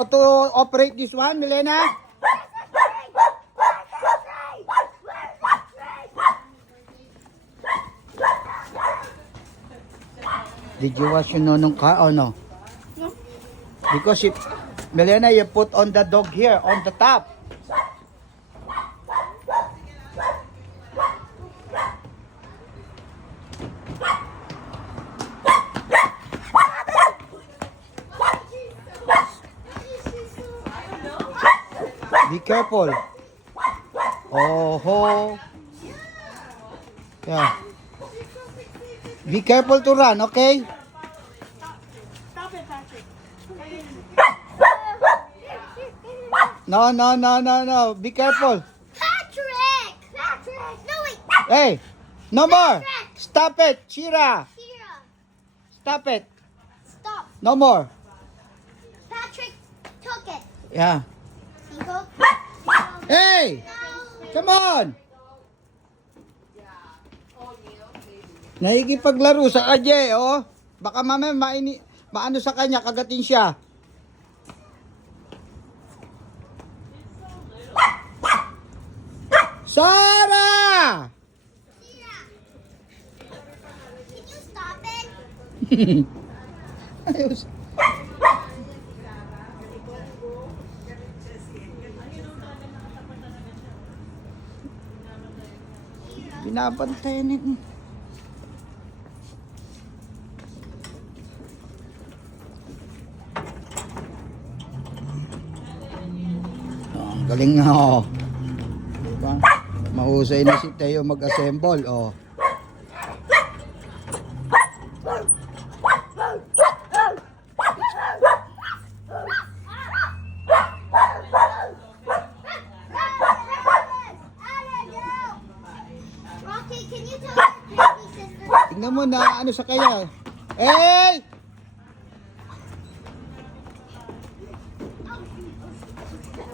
To operate this one, Milena? Did you wash your nonong car or no? No. Because it, Milena, you put on the dog here, on the top. Be careful. Oh ho. Yeah. Be careful to run, okay? Stop it, Patrick. No, no, no, no, no. Be careful. Patrick! Patrick! No, wait! Hey, no more. Stop it, Shira. Kira! Stop it. Stop! No more. Patrick took it. Yeah. Cinco? Hey, come on. Nakikipaglaro sa Ajay, oh. Baka mamaya maano sa kanya, kagatin siya. Sarah! Kira! Can you stop it? Ayos. Binabantayan niya. Oh, ang galing nga, oh. Diba? Mahusay na si Teo mag-assemble, oh. Rocky, can you tell your crazy sister? Tingnan mo na ano sa kanya. Hey!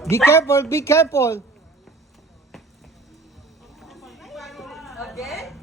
Be careful, be careful. Again?